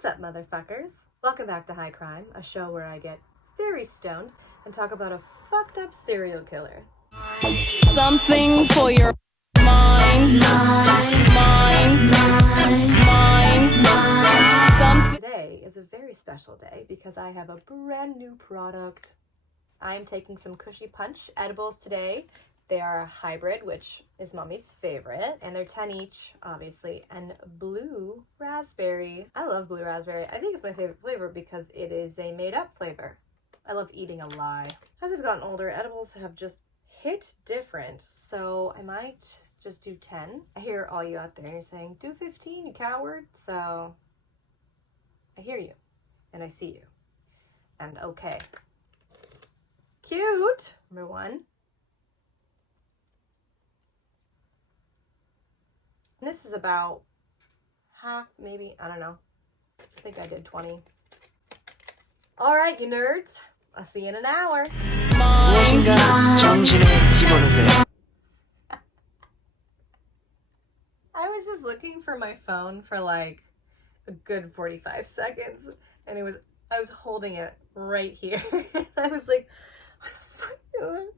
What's up, motherfuckers? Welcome back to High Crime, a show where I get very stoned and talk about a fucked up serial killer. Something for your mind. Today is a very special day because I have a brand new product. I'm taking some Cushy Punch edibles today. They are a hybrid, which is mommy's favorite, and they're 10 each, obviously, and blue raspberry. I love blue raspberry. I think it's my favorite flavor because it is a made-up flavor. I love eating a lie. As I've gotten older, edibles have just hit different, so I might just do 10. I hear all you out there, you're saying, do 15, you coward. So I hear you, and I see you, and okay. Cute, number one. This is about half, maybe, I don't know. I think I did 20. All right, you nerds. I'll see you in an hour. I was just looking for my phone for like a good 45 seconds, and I was holding it right here. I was like, what the fuck are you doing?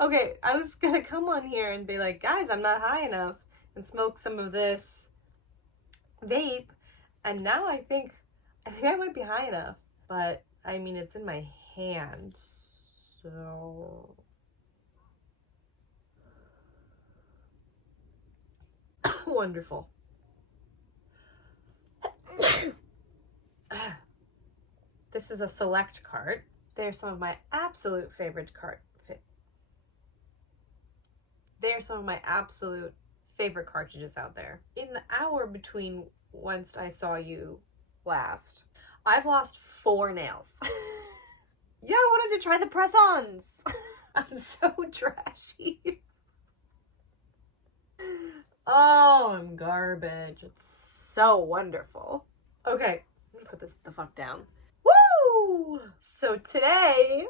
Okay, I was gonna come on here and be like, guys, I'm not high enough, and smoke some of this vape, and now I think I might be high enough, but I mean, it's in my hand, so wonderful. This is a select cart. They're some of my absolute favorite cartridges out there. In the hour between once I saw you last, I've lost 4 nails. Yeah, I wanted to try the press-ons. I'm so trashy. Oh, I'm garbage. It's so wonderful. Okay, I'm gonna put this the fuck down. Woo! So today,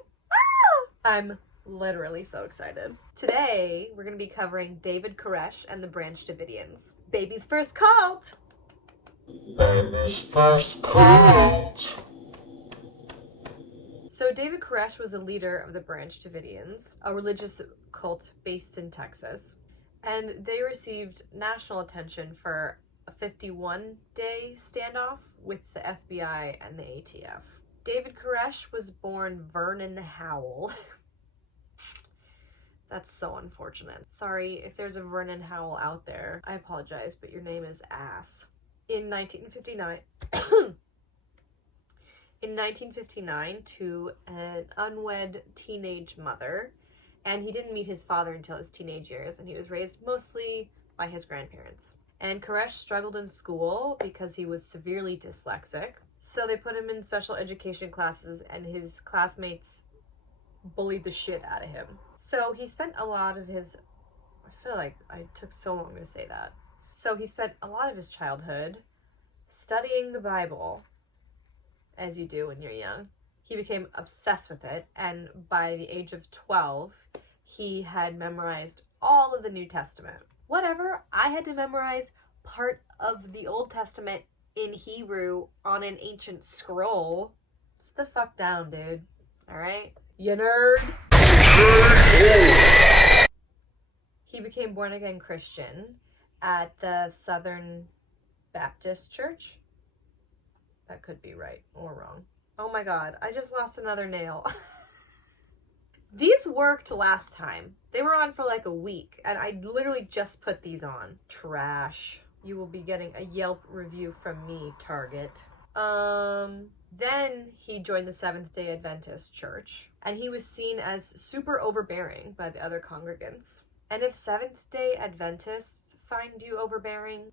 I'm literally so excited. Today, we're going to be covering David Koresh and the Branch Davidians. Baby's first cult! Baby's first cult! So David Koresh was a leader of the Branch Davidians, a religious cult based in Texas, and they received national attention for a 51-day standoff with the FBI and the ATF. David Koresh was born Vernon Howell. That's so unfortunate. Sorry if there's a Vernon Howell out there. I apologize, but your name is ass. In 1959, to an unwed teenage mother, and he didn't meet his father until his teenage years, and he was raised mostly by his grandparents. And Koresh struggled in school because he was severely dyslexic, so they put him in special education classes, and his classmates bullied the shit out of him. So he spent a lot of his, I feel like I took so long to say that. So he spent a lot of his childhood studying the Bible, as you do when you're young. He became obsessed with it, and by the age of 12, he had memorized all of the New Testament. Whatever, I had to memorize part of the Old Testament in Hebrew on an ancient scroll. Sit the fuck down, dude. Alright? You nerd. He became born-again Christian at the Southern Baptist Church. That could be right or wrong. Oh my god, I just lost another nail. These worked last time. They were on for like a week, and I literally just put these on. Trash. You will be getting a Yelp review from me, Target. Then he joined the Seventh-day Adventist Church, and he was seen as super overbearing by the other congregants. And if Seventh-day Adventists find you overbearing,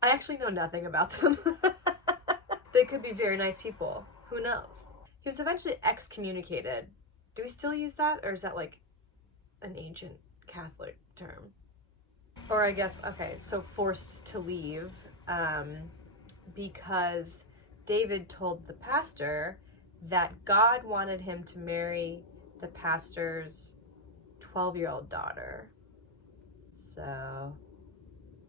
I actually know nothing about them. They could be very nice people. Who knows? He was eventually excommunicated. Do we still use that? Or is that like an ancient Catholic term? Or I guess, okay, so forced to leave because David told the pastor that God wanted him to marry the pastor's 12-year-old daughter. So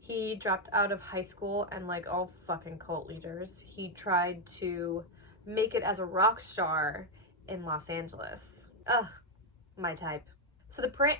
He dropped out of high school, and like all fucking cult leaders, he tried to make it as a rock star in Los Angeles. Ugh, my type. So the Branch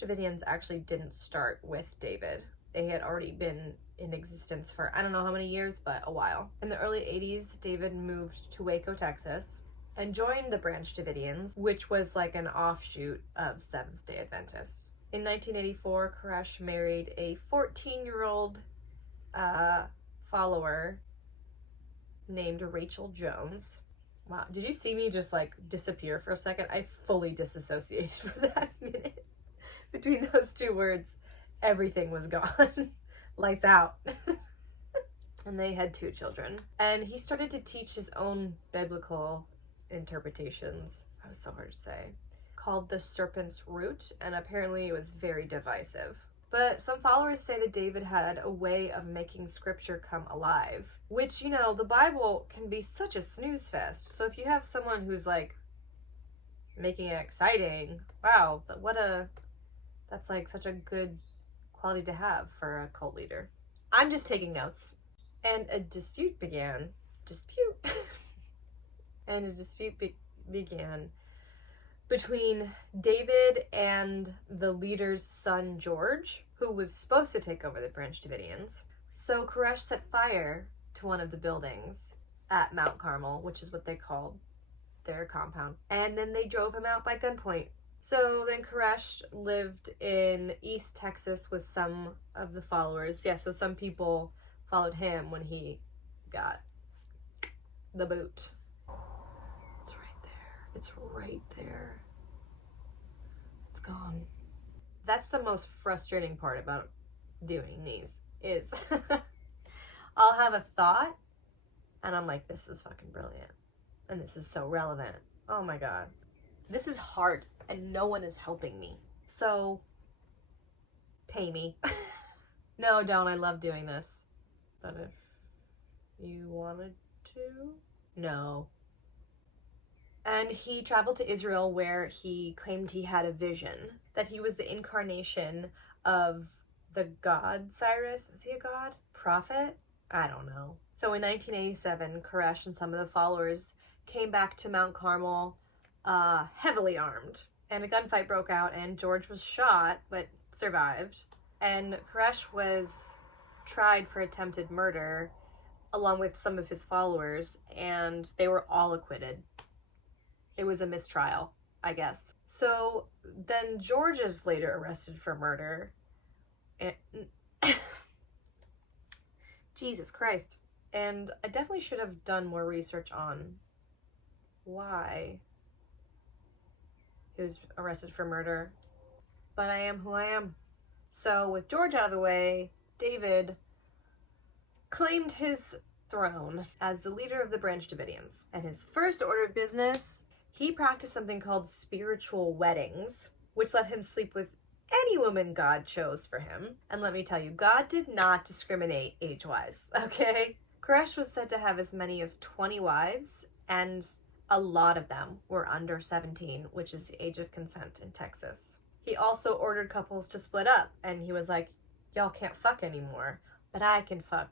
Davidians actually didn't start with David. They had already been in existence for I don't know how many years, but a while. In the early 80s, David moved to Waco, Texas, and joined the Branch Davidians, which was like an offshoot of Seventh-day Adventists. In 1984, Koresh married a 14-year-old follower named Rachel Jones. Wow, did you see me just like disappear for a second? I fully disassociated for that minute. Between those two words, everything was gone. Lights out. And they had 2 children. And he started to teach his own biblical interpretations. That was so hard to say. Called the Serpent's Root, and apparently it was very divisive. But some followers say that David had a way of making scripture come alive, which, you know, the Bible can be such a snooze fest. So if you have someone who's like making it exciting, wow, that's like such a good quality to have for a cult leader. I'm just taking notes. And a dispute began. And a dispute began between David and the leader's son, George, who was supposed to take over the Branch Davidians. So Koresh set fire to one of the buildings at Mount Carmel, which is what they called their compound. And then they drove him out by gunpoint. So then Koresh lived in East Texas with some of the followers. Yeah, so some people followed him when he got the boot. It's right there. It's right there. It's gone. That's the most frustrating part about doing these is I'll have a thought and I'm like, this is fucking brilliant. And this is so relevant. Oh my God. This is hard and no one is helping me. So pay me. No, don't. I love doing this. But if you wanted to, no. And he traveled to Israel where he claimed he had a vision, that he was the incarnation of the god Cyrus. Is he a god? Prophet? I don't know. So in 1987, Koresh and some of the followers came back to Mount Carmel heavily armed. And a gunfight broke out and George was shot, but survived. And Koresh was tried for attempted murder along with some of his followers, and they were all acquitted. It was a mistrial, I guess. So then George is later arrested for murder. And Jesus Christ. And I definitely should have done more research on why he was arrested for murder. But I am who I am. So with George out of the way, David claimed his throne as the leader of the Branch Davidians. And his first order of business, he practiced something called spiritual weddings, which let him sleep with any woman God chose for him. And let me tell you, God did not discriminate age-wise, okay? Koresh was said to have as many as 20 wives, and a lot of them were under 17, which is the age of consent in Texas. He also ordered couples to split up, and he was like, y'all can't fuck anymore, but I can fuck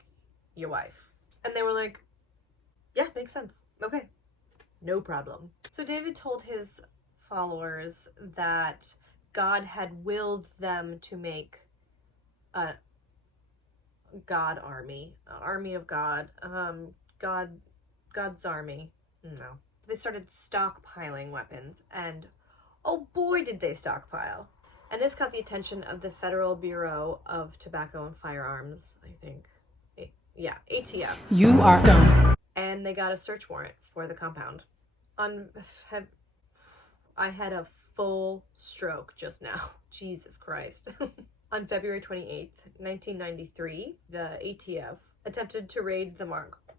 your wife. And they were like, yeah, makes sense. Okay, no problem. So David told his followers that God had willed them to make a God army, an army of God, God's army. No. They started stockpiling weapons, and oh boy did they stockpile. And this caught the attention of the Federal Bureau of Tobacco and Firearms, I think. Yeah, ATF. You are dumb. And they got a search warrant for the compound. I had a full stroke just now. Jesus Christ. On February 28th, 1993, the ATF attempted to raid the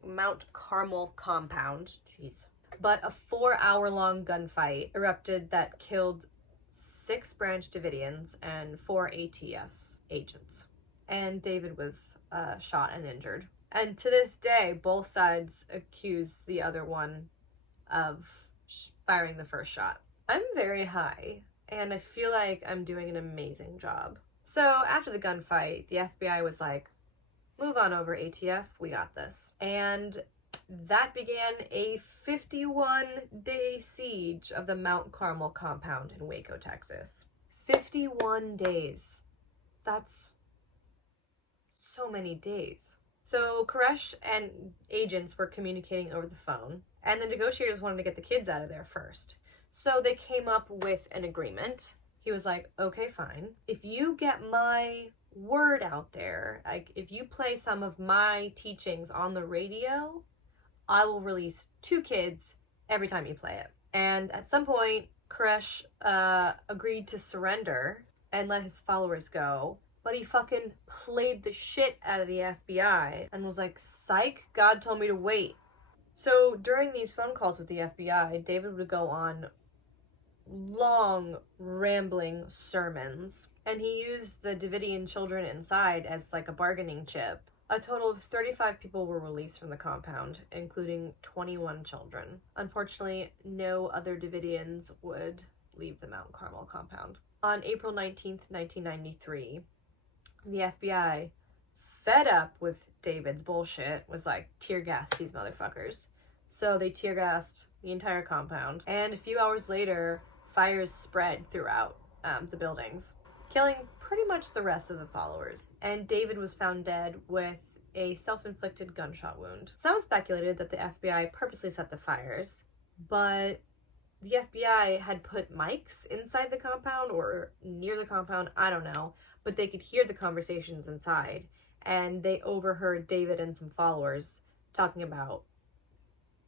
Mount Carmel compound. Jeez. But a 4-hour-long gunfight erupted that killed 6 Branch Davidians and 4 ATF agents. And David was shot and injured. And to this day, both sides accuse the other one of firing the first shot. I'm very high, and I feel like I'm doing an amazing job. So after the gunfight, the FBI was like, move on over, ATF, we got this. And that began a 51-day siege of the Mount Carmel compound in Waco, Texas. 51 days. That's so many days. So Koresh and agents were communicating over the phone, and the negotiators wanted to get the kids out of there first. So they came up with an agreement. He was like, okay, fine. If you get my word out there, like if you play some of my teachings on the radio, I will release 2 kids every time you play it. And at some point, Koresh agreed to surrender and let his followers go. But he fucking played the shit out of the FBI and was like, psych, God told me to wait. So during these phone calls with the FBI, David would go on long, rambling sermons. And he used the Davidian children inside as like a bargaining chip. A total of 35 people were released from the compound, including 21 children. Unfortunately, no other Davidians would leave the Mount Carmel compound. On April 19th, 1993, the FBI, fed up with David's bullshit, was like, tear gas these motherfuckers. So they tear gassed the entire compound. And a few hours later, fires spread throughout the buildings, killing pretty much the rest of the followers. And David was found dead with a self-inflicted gunshot wound. Some speculated that the FBI purposely set the fires, but the FBI had put mics inside the compound or near the compound, I don't know, but they could hear the conversations inside, and they overheard David and some followers talking about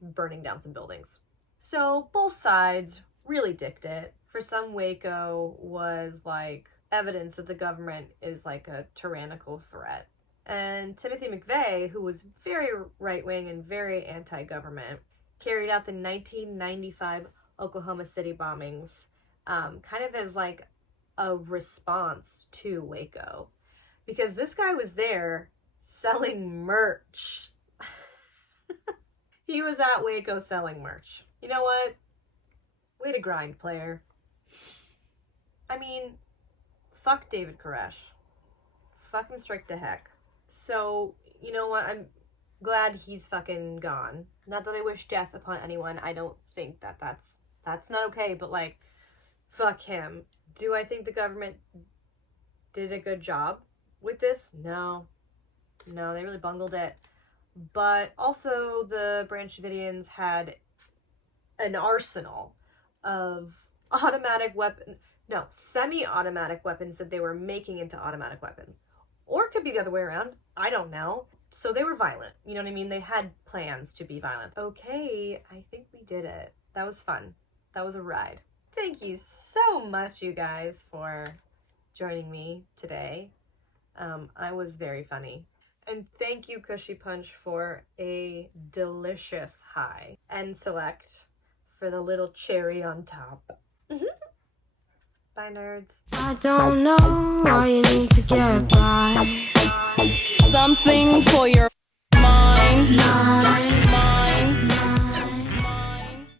burning down some buildings. So both sides really dicked it. For some, Waco was like evidence that the government is like a tyrannical threat. And Timothy McVeigh, who was very right-wing and very anti-government, carried out the 1995 Oklahoma City bombings kind of as like a response to Waco. Because this guy was there selling merch. He was at Waco selling merch. You know what? Way to grind, player. I mean, fuck David Koresh. Fuck him straight to heck. So, you know what? I'm glad he's fucking gone. Not that I wish death upon anyone. I don't think that that's not okay, but like, fuck him. Do I think the government did a good job with this? No, they really bungled it. But also the Branch Davidians had an arsenal of semi-automatic weapons that they were making into automatic weapons. Or it could be the other way around. I don't know. So they were violent. You know what I mean? They had plans to be violent. Okay, I think we did it. That was fun. That was a ride. Thank you so much, you guys, for joining me today. I was very funny. And thank you, Cushy Punch, for a delicious high. And Select for the little cherry on top. Bye, nerds. I don't know why you need to get by. Something for your mind.